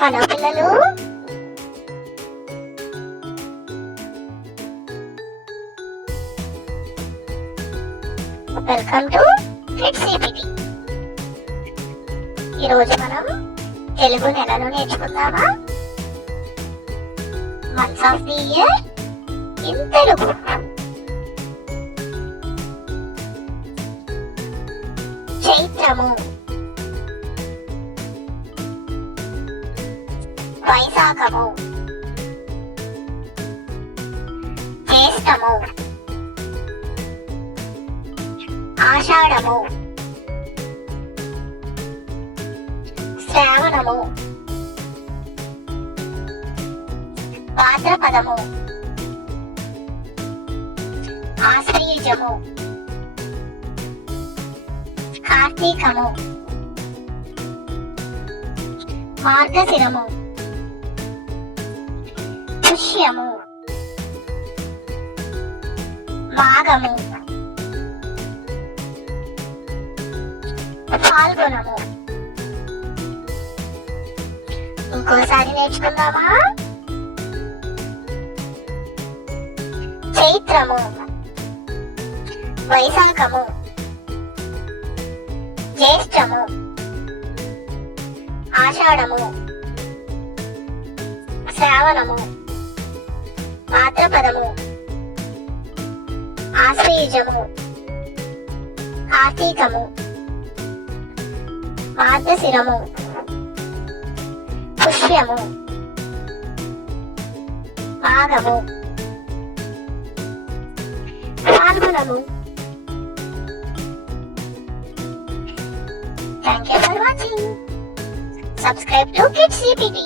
Hello పిల్లలు, welcome to kids EPT. ఈరోజు మనం తెలుగు నెలను నేర్చుకుందామా? Months of the year in Telugu. చైత్రము, వైశాఖము, జ్యేష్ఠము, ఆషాఢము, శ్రావణము, భాద్రపదము, ఆశ్వయుజము, కార్తీకము, మార్గశిరము, పుష్యము, మాఘము, ఫాల్గుణము. ఇంకోసారి నేర్చుకుందామా? చైత్రము, వైశాఖము, జ్యేష్ఠము, ఆషాఢము, శ్రావణము, భాద్రపదము, ఆశ్వయుజము, కార్తీకము, మార్గశిరము, పుష్యము, మాఘము, ఫాల్గుణము. Thank you for watching. Subscribe to Kids CPT.